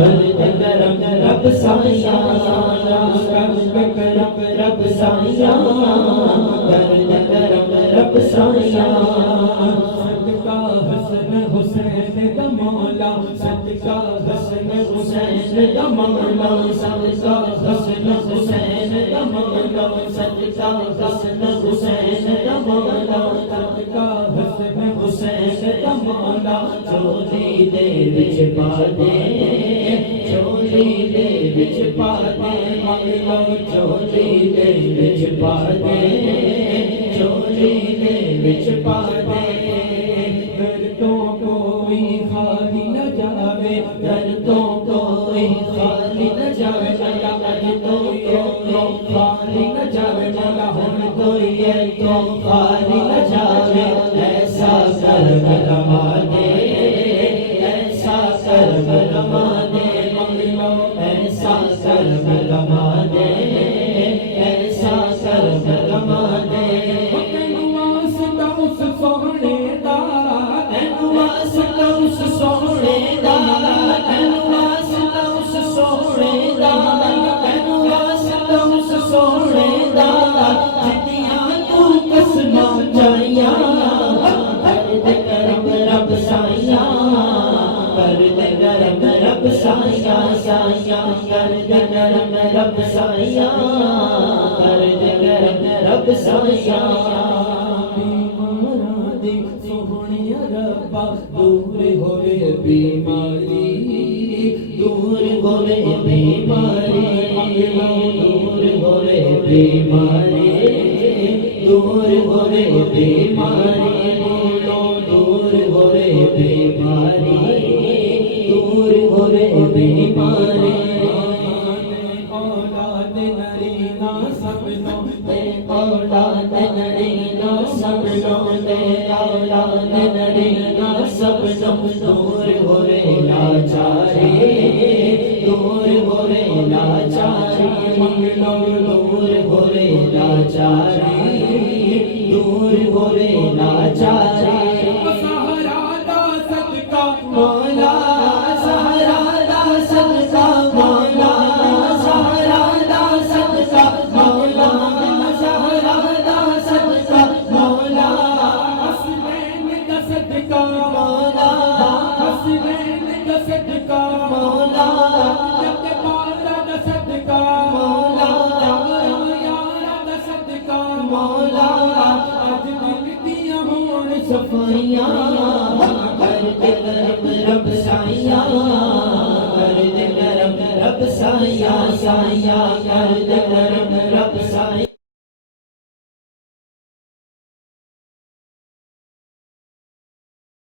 کر دے کرم رب سایاں، کر دے کرم رب سایاں، کر دے کرم رب سایاں۔ صدقہ حسن حسین دا مولا، صدقہ حسن حسین دا مولا، صدقہ حسن حسین دا مولا، صدقہ حسن حسین دا مولا، صدقہ حسن حسین دا مولا۔ چولی دے وچ پا دے، چولی دے وچ پا دے مولا، چولی دے وچ پا دے، چولی دے وچ پا دے۔ گھر تو کوئی خالی نہ جاوے، گھر تو کوئی خالی نہ جاوے، مولا گھر تو کوئی خالی نہ جاوے، مولا ہم کوئی ہے تو خالی نہ جاوے۔ ایسا کرم روا دے، ایسا کرم روا دے مولا، ایسا کرم روا دے، ایسا کرم روا دے۔ تینوں واسطہ اس سوہنے دا، تینوں واسطہ اس سوہنے دا، تینوں واسطہ اس سوہنے دا، تینوں واسطہ اس سوہنے دا، جتیاں تو قسماں چاہیاں، کر دے کرم رب سایاں، کر دے کرم رب سایاں، سایاں کر دے کرم رب سایاں، کر دے کرم رب سایاں۔ بیماراں دی سوہنیا ربا، دور ہوئے بیماری، دور ہوئے بیماری، دور ہوئے بیماری، دور ہوئے بیماری، دور ہوئے بیماری، دور ہوئے بیماری۔ اولاد نرینا سب لو دے، اولاد نرینا سب لو دے، اولاد نرینا سب لو۔ دور ہوئے لاچاری، دور ہوئے لاچاری، منگلو دور ہوئے لاچاری، دور ہوئے لاچاری۔ سہارا دا صدقہ مولا، سہارا دا صدقہ مولا، سہارا دا صدقہ مولا، سہارا دا صدقہ مولا۔ حسنین دا صدقہ مولا، حسنین دا صدقہ مولا، جب بالا دا صدقہ مولا، یارا دا صدقہ مولا۔ اج دل دیاں ہون صفائیاں، کر دے کرم رب سایاں، کر دے کرم رب سایاں، سایاں کر دے کرم